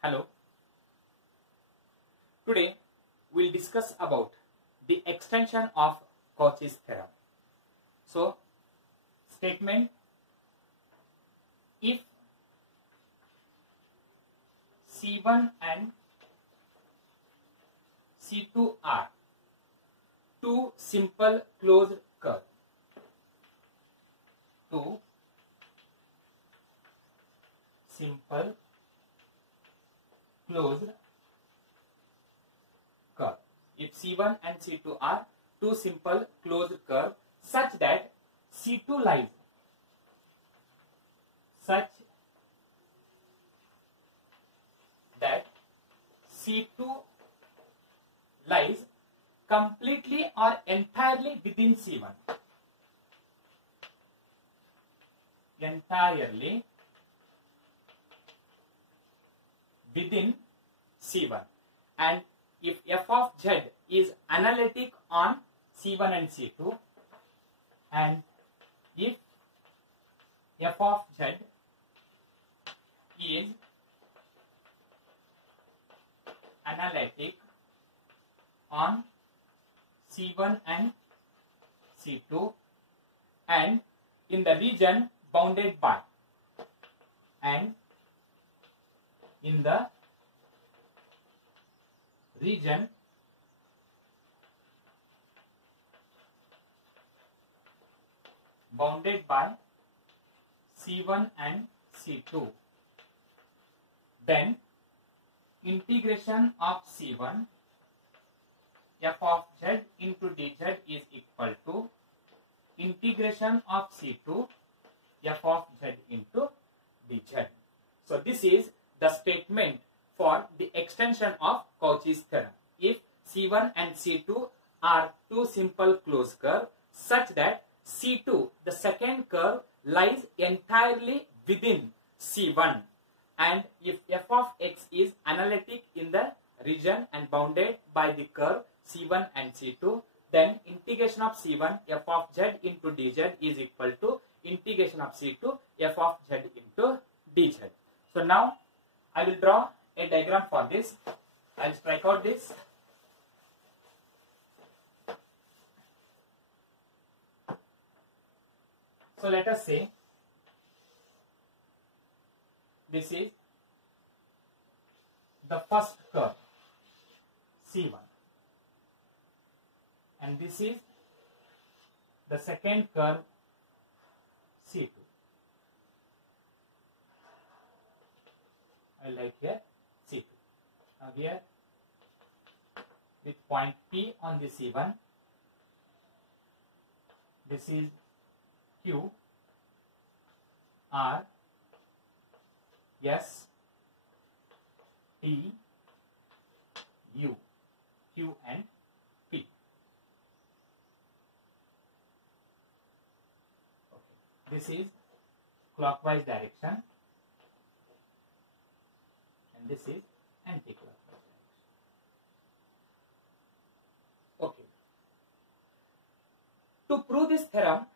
Hello. Today we'll discuss about the extension of Cauchy's theorem. So, statement: if C1 and C2 are two simple closed curves, two simple closed curve. If C1 and C2 are two simple closed curves such that C2 lies completely or entirely within C1. Entirely within C1. And if f of z is analytic on C1 and C2, and if f of z is analytic on C1 and C2 and in the region bounded by, and in the region bounded by C1 and C2, then integration of C1 f of z into dz is equal to integration of C2 f of z into dz. So this is the statement for the extension of Cauchy's theorem. If C1 and C2 are two simple closed curves such that C2, the second curve, lies entirely within C1, and if f of x is analytic in the region and bounded by the curve C1 and C2, then integration of C1 f of z into dz is equal to integration of C2 f of z into dz. So now I will draw a diagram for this. I will strike out this. So let us say this is the first curve C1 and this is the second curve C2. I like here C2. Now here with point P on the C1, this is Q, R, S, T, U, Q and P. Okay. This is clockwise direction and this is anti-clockwise direction. Okay. To prove this theorem,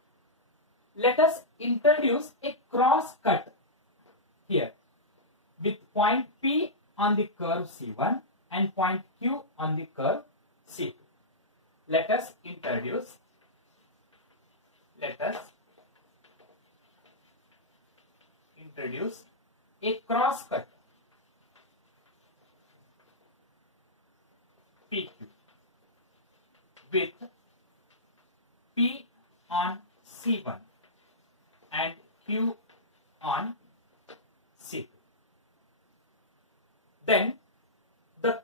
let us introduce a cross cut here with point P on the curve C1 and point Q on the curve C2. Let us introduce a cross cut PQ with P on C1 and Q on C2. Then the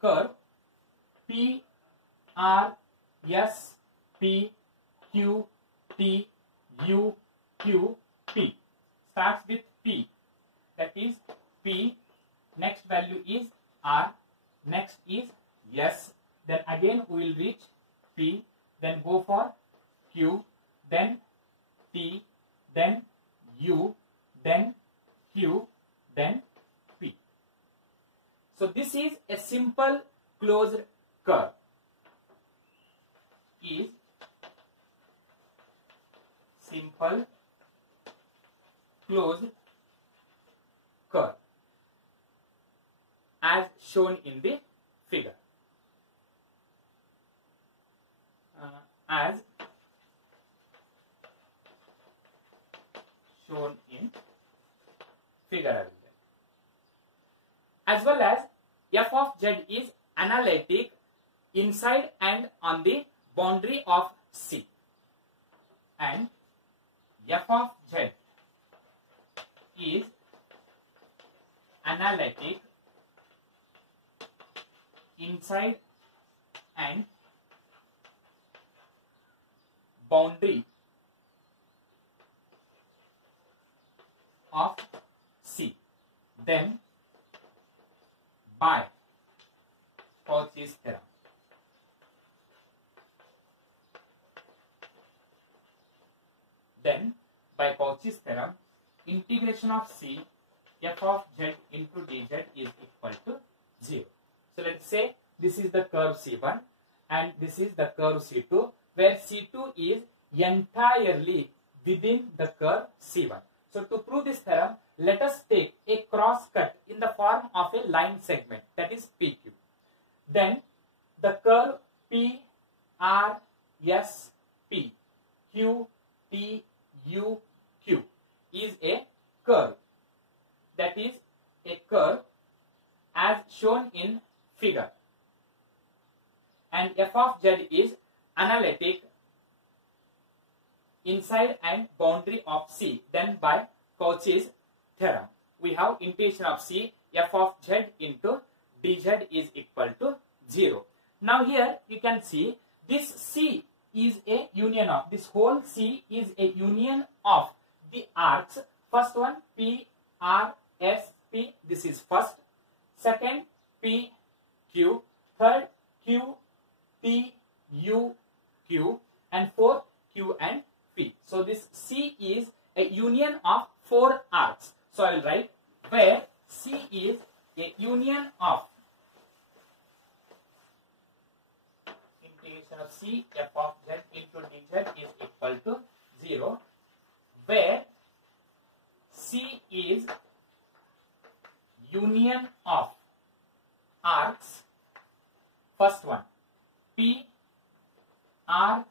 curve, P, R, S, P, Q, T, U, Q, P starts with P, that is P, next value is R, next is S, then again we will reach P, then go for Q, then T, then U, then Q, then P. So this is a simple closed curve. Is simple simple closed curve as shown in the figure. As shown in figure. As well as f of z is analytic inside and on the boundary of C, and f of z is analytic inside and boundary of C, then by Cauchy's theorem. Then by Cauchy's theorem, integration of C f of z into dz is equal to 0. So let's say this is the curve C1 and this is the curve C2, where C2 is entirely within the curve C1. So to prove this theorem, let us take a cross cut in the form of a line segment, that is PQ. Then the curve P, R, S, P, Q, T, U, Q is a curve. That is a curve as shown in figure. And f of z is analytic inside and boundary of C, then by Cauchy's theorem. We have integration of C f of z into dz is equal to 0. Now here you can see this C is a union of, this whole C is a union of the arcs. First one P, R, S, P, this is first. Second P, Q. Third Q, T, U, Q. And fourth Q and P. So this C is a union of 4 arcs. So I will write where C is a union of integration of C f of z into dz is equal to 0, where C is union of arcs. First one P, R,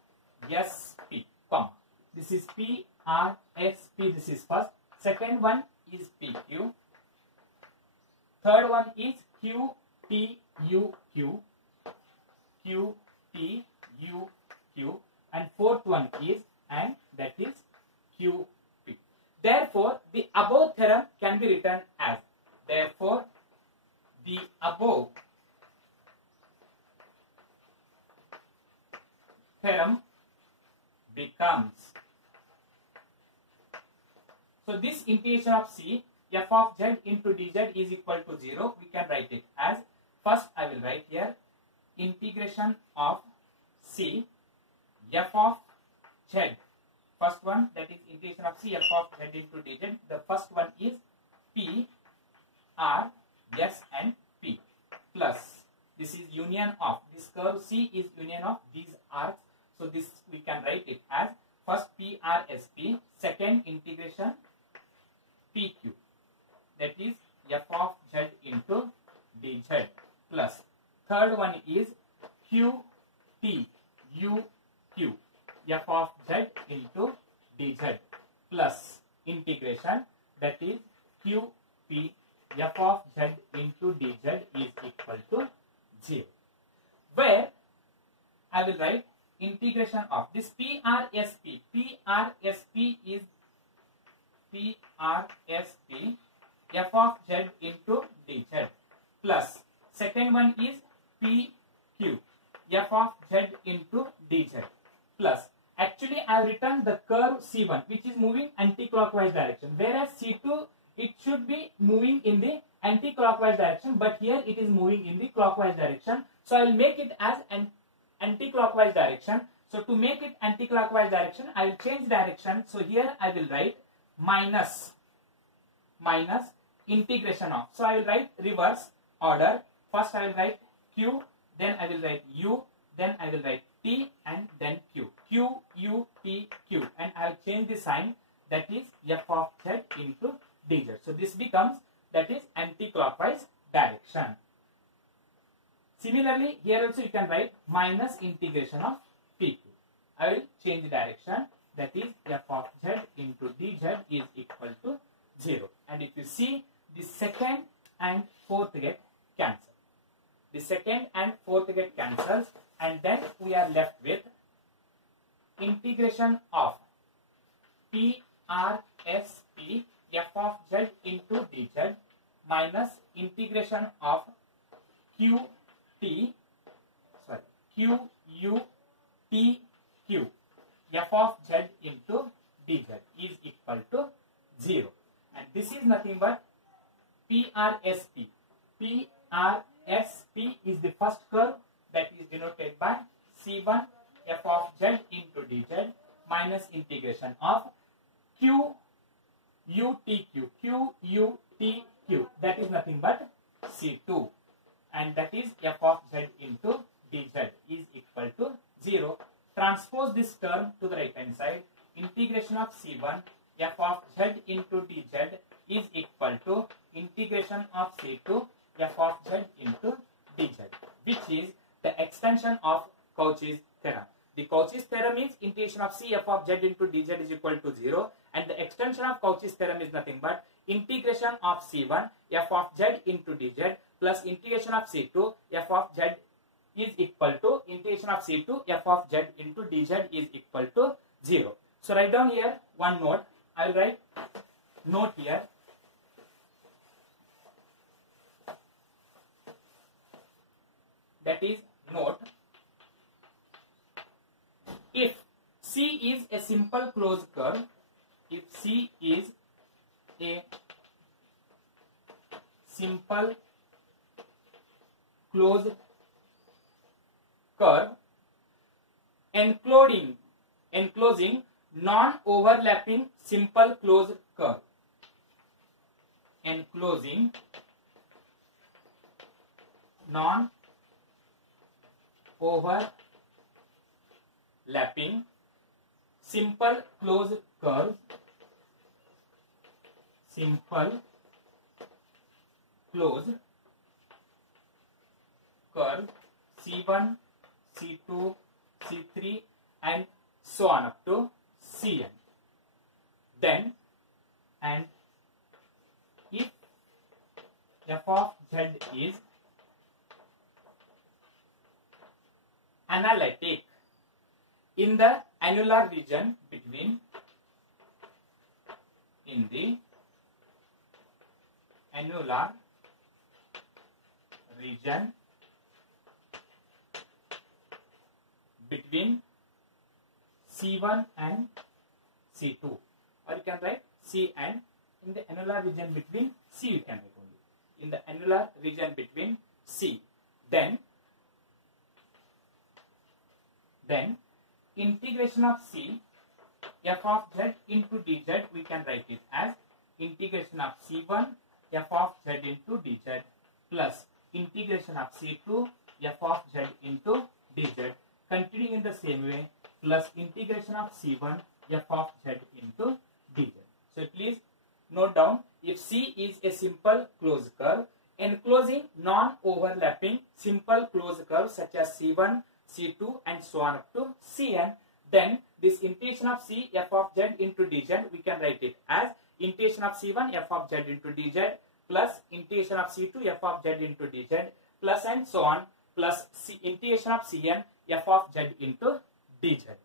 S, P, comma. This is P, R, S, P, this is first. Second one is PQ. Third one is Q, T, U, Q. Q, T, U, Q. And fourth one is, and that is Q, P. Therefore, the above theorem can be written as, therefore, the above theorem becomes, so this integration of C f of z into dz is equal to 0. We can write it as, first I will write here integration of C f of z. First one, that is integration of C f of z into dz. The first one is P, R, S and P, plus this is union of, this curve C is union of these arcs. So this we can write it as first P, R, S, P, second integration PQ, that is f of z into dz, plus third one is Q, T, U, Q, f of z into dz, plus integration, that is Q, P, f of z into dz is equal to 0, where I will write integration of this PRSP. PRSP is PRSP f of z into dz, plus second one is PQ f of z into dz, plus actually I have written the curve C1 which is moving anti-clockwise direction, whereas C2 it should be moving in the anti-clockwise direction, but here it is moving in the clockwise direction. So I will make it as an anti-clockwise direction. So to make it anti-clockwise direction, I will change direction. So here I will write minus integration of. So I will write reverse order. First I will write Q, then I will write U, then I will write T and then Q. Q, U, T, Q, and I will change change the sign, that is f of z into dz. So this becomes, that is anti-clockwise direction. Similarly, here also you can write minus integration of pq. I will change the direction, that is f of z into dz is equal to 0. And if you see, the second and fourth get cancel. The second and fourth get cancels, and then we are left with integration of p r s p f of z into dz minus integration of q u t q f of z into dz is equal to 0. And this is nothing but PRSP. PRSP is the first curve, that is denoted by C1 f of z into dz minus integration of Q U T Q, that is nothing but C2, and that is f of z into dz is equal to 0. Transpose this term to the right hand side. Integration of C1 f of z into dz is equal to integration of C2 f of z into dz, which is the extension of Cauchy's theorem. The Cauchy's theorem means integration of C f of z into dz is equal to 0, and the extension of Cauchy's theorem is nothing but integration of C1 f of z into dz plus integration of C2 f of z is equal to integration of C2 f of z into dz is equal to 0. So write down here one note. I will write note here. That is note. If C is a simple closed curve, if C is a simple closed curve enclosing non-overlapping simple closed curve, enclosing non-overlapping simple closed curve, simple closed curve C1, C2, C3 and so on up to Cn. Then, and if f of z is analytic in the annular region between, in the annular region between C1 and C2, or you can write C and in the annular region between C, you can write only in the annular region between C. Then integration of C f of z into dz, we can write it as integration of C1 f of z into dz plus integration of C2 f of z into dz, continuing in the same way, plus integration of C1 f of z into dz. So please note down, if C is a simple closed curve enclosing non-overlapping simple closed curves such as C1, C2 and so on up to Cn, then this integration of C f of z into dz, we can write it as integration of C1 f of z into dz plus integration of C2 f of z into dz plus and so on, plus integration of Cn f of z into dz,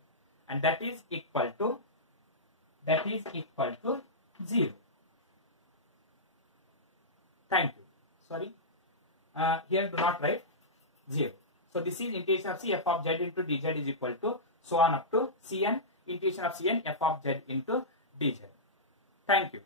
and that is equal to 0. Thank you. Sorry, here do not write 0. So this is integration of C f of z into dz is equal to so on up to Cn, integration of Cn f of z into dz. Thank you.